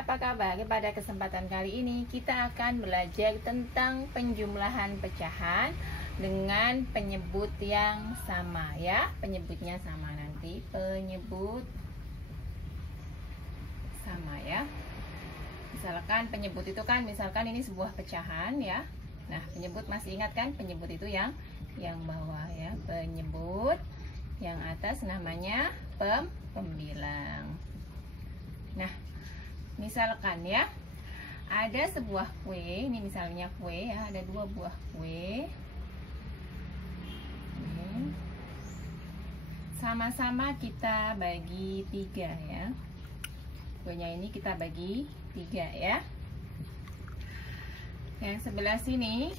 apa kabar? Pada kesempatan kali ini kita akan belajar tentang penjumlahan pecahan dengan penyebut yang sama ya. Penyebutnya sama nanti, penyebut sama ya. Misalkan penyebut itu kan, misalkan ini sebuah pecahan ya. Nah, penyebut masih ingat kan? Penyebut itu yang bawah ya. Penyebut yang atas namanya pembilang. Nah, misalkan ya, ada sebuah kue, ini misalnya kue ya, ada 2 buah kue. Sama-sama kita bagi 3 ya. Kuenya ini kita bagi 3 ya. Yang sebelah sini,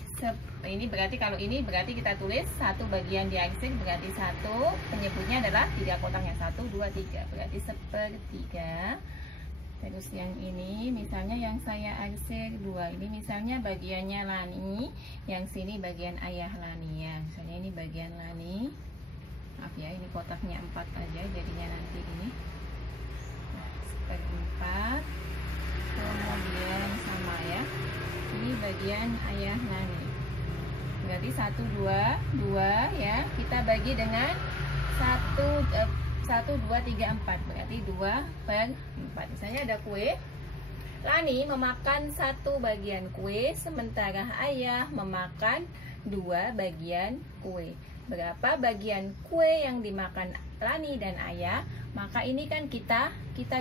ini berarti kalau ini berarti kita tulis 1 bagian diarsir, berarti 1 penyebutnya adalah 3 kotaknya, 1, 2, 3, berarti 1/3. Terus yang ini misalnya yang saya arsir 2, ini misalnya bagiannya Lani, yang sini bagian ayah Lani ya. Misalnya ini bagian Lani, maaf ya, ini kotaknya 4 aja jadinya nanti ini 1/4. Kemudian sama ya, ini bagian ayah Lani, berarti 1, 2 ya, kita bagi dengan 1, 2, 3, 4, berarti 2/4. Misalnya ada kue, Lani memakan 1 bagian kue, sementara ayah memakan 2 bagian kue. Berapa bagian kue yang dimakan Lani dan ayah? Maka ini kan kita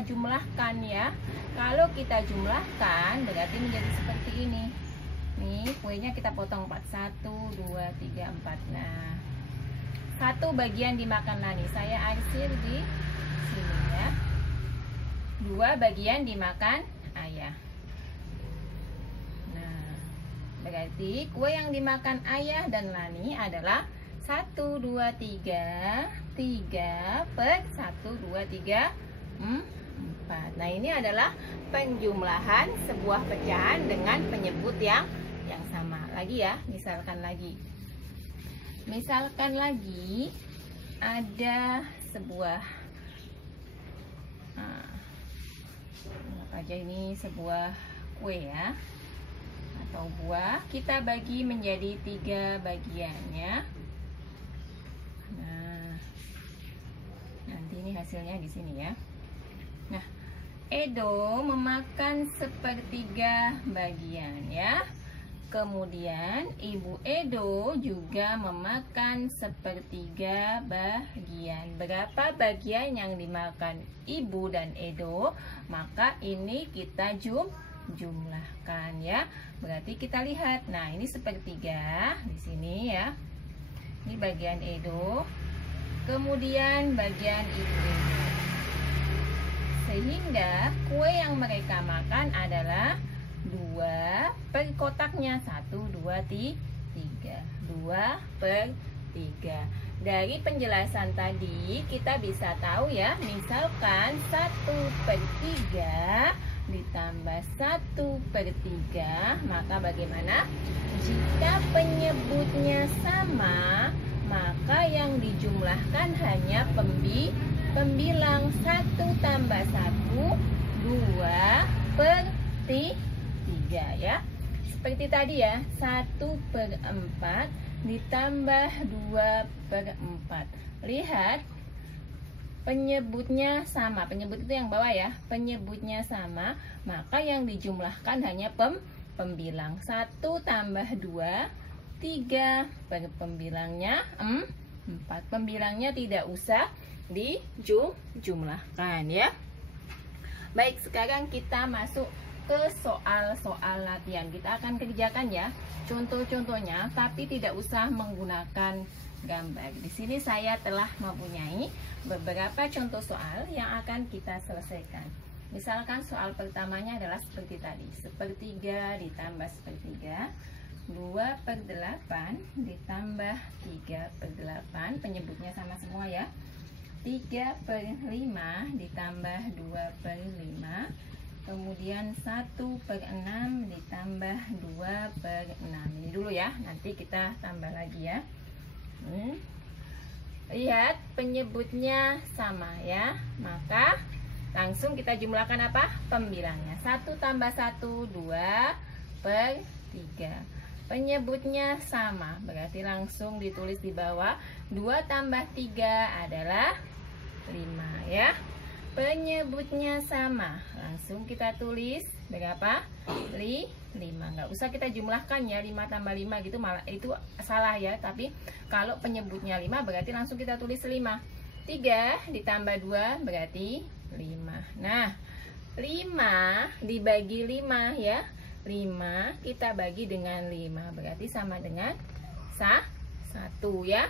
jumlahkan ya. Kalau kita jumlahkan berarti menjadi seperti ini. Nih, kuenya kita potong 4, 1, 2, 3, 4. Nah, 1 bagian dimakan Lani, saya arsir di sini ya. 2 bagian dimakan ayah. Nah, berarti kue yang dimakan ayah dan Lani adalah 1, 2, 3, 3/1, 2, 3, 4. Nah, ini adalah penjumlahan sebuah pecahan dengan penyebut yang sama. Lagi ya, misalkan lagi ada sebuah apa aja ini, sebuah kue ya atau buah, kita bagi menjadi 3 bagian ya. Nah, nanti ini hasilnya di sini ya. Nah, Edo memakan 1/3 bagian ya. Kemudian Ibu Edo juga memakan 1/3 bagian. Berapa bagian yang dimakan Ibu dan Edo? Maka ini kita jumlahkan ya. Berarti kita lihat. Nah, ini 1/3 di sini ya. Ini bagian Edo. Kemudian bagian Ibu Edo. Sehingga kue yang mereka makan adalah 2 per kotaknya, 1, 2, 3, 2/3. Dari penjelasan tadi kita bisa tahu ya, misalkan 1/3 ditambah 1/3, maka bagaimana? Jika penyebutnya sama, maka yang dijumlahkan hanya pembilang. 1 tambah 1, 2/3 ya. Seperti tadi ya, 1/4 ditambah 2/4. Lihat, penyebutnya sama. Penyebut itu yang bawah ya. Penyebutnya sama, maka yang dijumlahkan hanya pembilang. 1 tambah 2, 3. Pembilangnya 4. Pembilangnya tidak usah dijumlahkan ya. Baik, sekarang kita masuk ke soal-soal latihan. Kita akan kerjakan ya contoh-contohnya, tapi tidak usah menggunakan gambar. Di sini saya telah mempunyai beberapa contoh soal yang akan kita selesaikan. Misalkan soal pertamanya adalah seperti tadi, 1/3 ditambah 1/3, 2/8 ditambah 3/8, penyebutnya sama semua ya. 3/5 ditambah 2/5, kemudian 1/6 ditambah 2/6. Ini dulu ya, nanti kita tambah lagi ya. Lihat, penyebutnya sama ya, maka Langsung kita jumlahkan apa? Pembilangnya. 1 tambah 1, 2/3. Penyebutnya sama, berarti langsung ditulis di bawah. 2 tambah 3 adalah 5 ya. Penyebutnya sama, langsung kita tulis berapa? 5. Nggak usah kita jumlahkan ya, 5 tambah 5 gitu, malah itu salah ya. Tapi kalau penyebutnya 5 berarti langsung kita tulis 5. 3 ditambah 2 berarti 5. Nah, 5 dibagi 5 ya. 5 kita bagi dengan 5 berarti sama dengan 1 ya.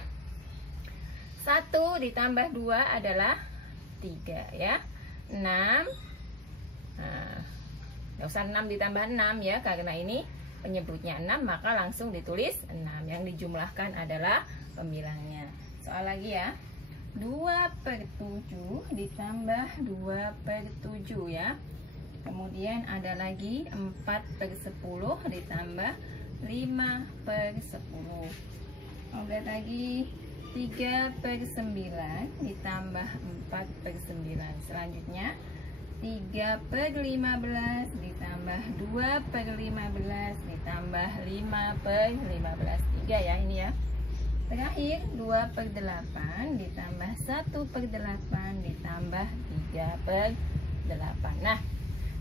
1 ditambah 2 adalah 3 ya. 6. Nah, nggak usah 6 ditambah 6 ya, karena ini penyebutnya 6, maka langsung ditulis 6. Yang dijumlahkan adalah pembilangnya. Soal lagi ya. 2/7 ditambah 2/7 ya. Kemudian ada lagi 4/10 ditambah 5/10. Kemudian lagi 3/9 ditambah 4/9. Selanjutnya 3/15 ditambah 2/15 ditambah 5/15. 3 ya ini ya. Terakhir 2/8 ditambah 1/8 ditambah 3/8. Nah,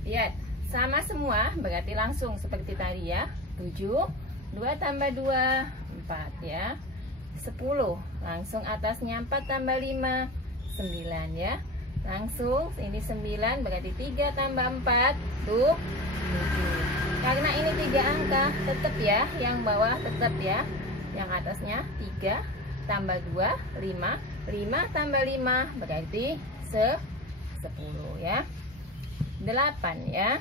lihat sama semua, berarti langsung seperti tadi ya. 7, 2 tambah 2 4 ya. 10, langsung atasnya 4 tambah 5 9 ya. Langsung ini 9 berarti 3 tambah 4 tuh 7. Karena ini 3 angka tetap ya, yang bawah tetap ya. Yang atasnya 3 tambah 2 5, 5 tambah 5 berarti 10 ya. 8 ya.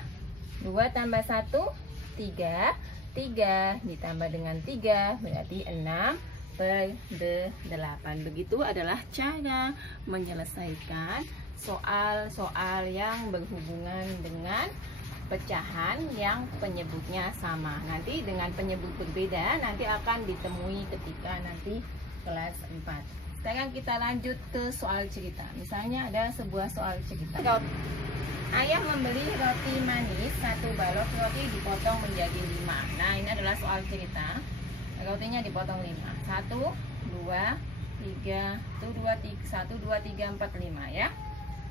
2 tambah 1 3, 3 ditambah dengan 3 berarti 6/8. Begitu adalah cara menyelesaikan soal-soal yang berhubungan dengan pecahan yang penyebutnya sama. Nanti dengan penyebut berbeda nanti akan ditemui ketika nanti kelas 4. Sekarang kita lanjut ke soal cerita. Misalnya ada sebuah soal cerita. Ayah membeli roti manis, 1 balok roti dipotong menjadi 5. Nah, ini adalah soal cerita. Rotinya dipotong 5. 1 2 3 1 2 3 4 5 ya.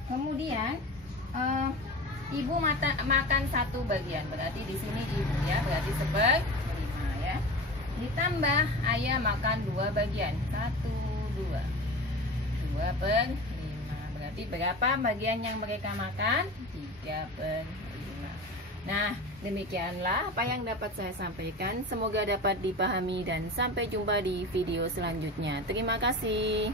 Kemudian ibu makan 1 bagian, berarti di sini ibu ya, berarti 1/5 ya. Ditambah ayah makan 2 bagian, 1 2 2/5. Berarti berapa bagian yang mereka makan? 3/5. Nah, demikianlah apa yang dapat saya sampaikan. Semoga dapat dipahami dan sampai jumpa di video selanjutnya. Terima kasih.